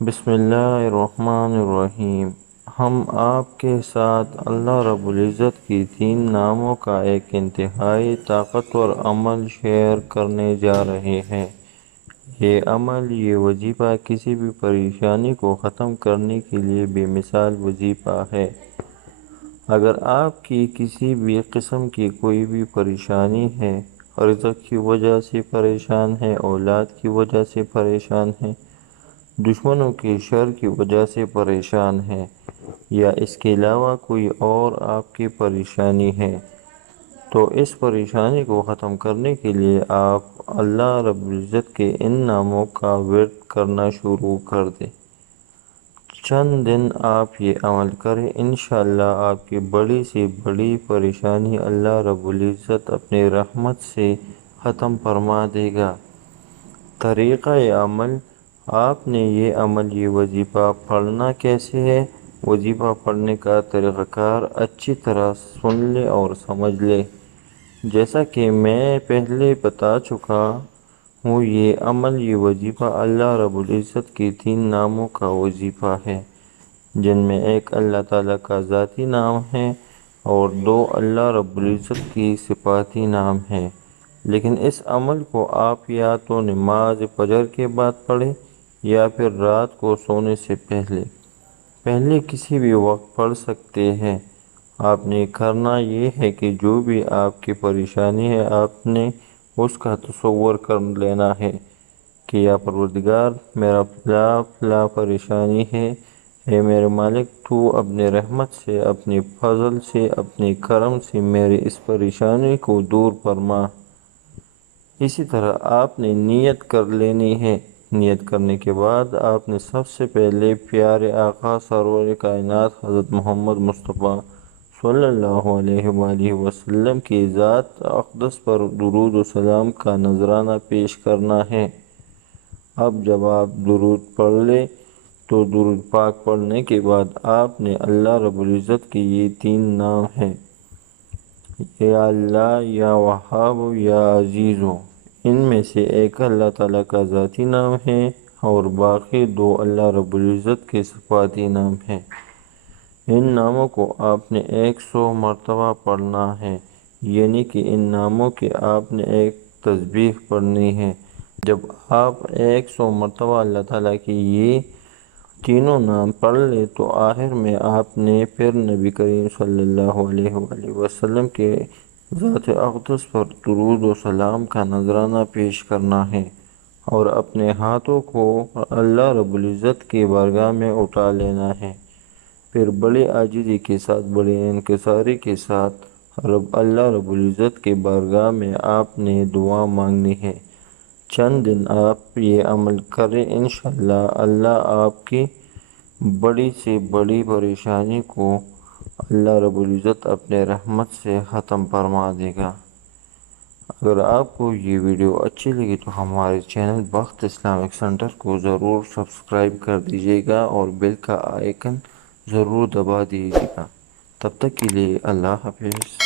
بسم اللہ الرحمن الرحیم۔ ہم آپ کے ساتھ اللہ رب العزت کی 3 ناموں کا ایک انتہائی طاقتور عمل شیئر کرنے جا رہے ہیں۔ یہ عمل، یہ وظیفہ کسی بھی پریشانی کو ختم کرنے کے لیے بے مثال وظیفہ ہے۔ اگر آپ کی کسی بھی قسم کی کوئی بھی پریشانی ہے، رزق کی وجہ سے پریشان ہے، اولاد کی وجہ سے پریشان ہے، دشمنوں کے شر کی وجہ سے پریشان ہے، یا اس کے علاوہ کوئی اور آپ کی پریشانی ہے، تو اس پریشانی کو ختم کرنے کے لیے آپ اللہ رب العزت کے ان ناموں کا ورد کرنا شروع کر دیں۔ چند دن آپ یہ عمل کریں، انشاءاللہ آپ کی بڑی سے بڑی پریشانی اللہ رب العزت اپنی رحمت سے ختم فرما دے گا۔ طریقہ عمل: آپ نے یہ عمل، یہ وظیفہ پڑھنا کیسے ہے؟ وظیفہ پڑھنے کا طریقہ کار اچھی طرح سن لے اور سمجھ لے۔ جیسا کہ میں پہلے بتا چکا ہوں، یہ عمل، یہ وظیفہ اللہ رب العزت کی 3 ناموں کا وظیفہ ہے، جن میں ایک اللہ تعالیٰ کا ذاتی نام ہے اور 2 اللہ رب العزت کی صفاتی نام ہیں۔ لیکن اس عمل کو آپ یا تو نماز فجر کے بعد پڑھیں یا پھر رات کو سونے سے پہلے کسی بھی وقت پڑھ سکتے ہیں۔ آپ نے کرنا یہ ہے کہ جو بھی آپ کی پریشانی ہے، آپ نے اس کا تصور کر لینا ہے کہ یا پروردگار، میرا فلاں پریشانی ہے، اے میرے مالک، تو اپنے رحمت سے، اپنی فضل سے، اپنے کرم سے میری اس پریشانی کو دور فرما۔ اسی طرح آپ نے نیت کر لینی ہے۔ نیت کرنے کے بعد آپ نے سب سے پہلے پیارے آقا سرور کائنات حضرت محمد مصطفیٰ صلی اللہ علیہ وآلہ وسلم کی ذات اقدس پر درود و سلام کا نذرانہ پیش کرنا ہے۔ اب جب آپ درود پڑھ لیں تو درود پاک پڑھنے کے بعد آپ نے اللہ رب العزت کے یہ 3 نام ہیں، یا اللہ، یا وہاب، یا عزیزو۔ ان میں سے ایک اللہ تعالیٰ کا ذاتی نام ہے اور باقی 2 اللہ رب العزت کے صفاتی نام ہیں۔ ان ناموں کو آپ نے 100 مرتبہ پڑھنا ہے، یعنی کہ ان ناموں کی آپ نے ایک تسبیح پڑھنی ہے۔ جب آپ 100 مرتبہ اللہ تعالیٰ کی یہ تینوں نام پڑھ لیں تو آخر میں آپ نے پھر نبی کریم صلی اللہ علیہ وآلہ وسلم کے ذات اقدس پر درود و سلام کا نذرانہ پیش کرنا ہے اور اپنے ہاتھوں کو اللہ رب العزت کی بارگاہ میں اٹھا لینا ہے۔ پھر بڑی عاجزی کے ساتھ، بڑی انکساری کے ساتھ اللہ رب العزت کی بارگاہ میں آپ نے دعا مانگنی ہے۔ چند دن آپ یہ عمل کریں، انشاءاللہ اللہ آپ کی بڑی سے بڑی پریشانی کو اللہ رب العزت اپنے رحمت سے ختم فرما دے گا۔ اگر آپ کو یہ ویڈیو اچھی لگی تو ہمارے چینل بخت اسلامک سینٹر کو ضرور سبسکرائب کر دیجیے گا اور بیل کا آئیکن ضرور دبا دیجیے گا۔ تب تک کے لیے اللہ حافظ۔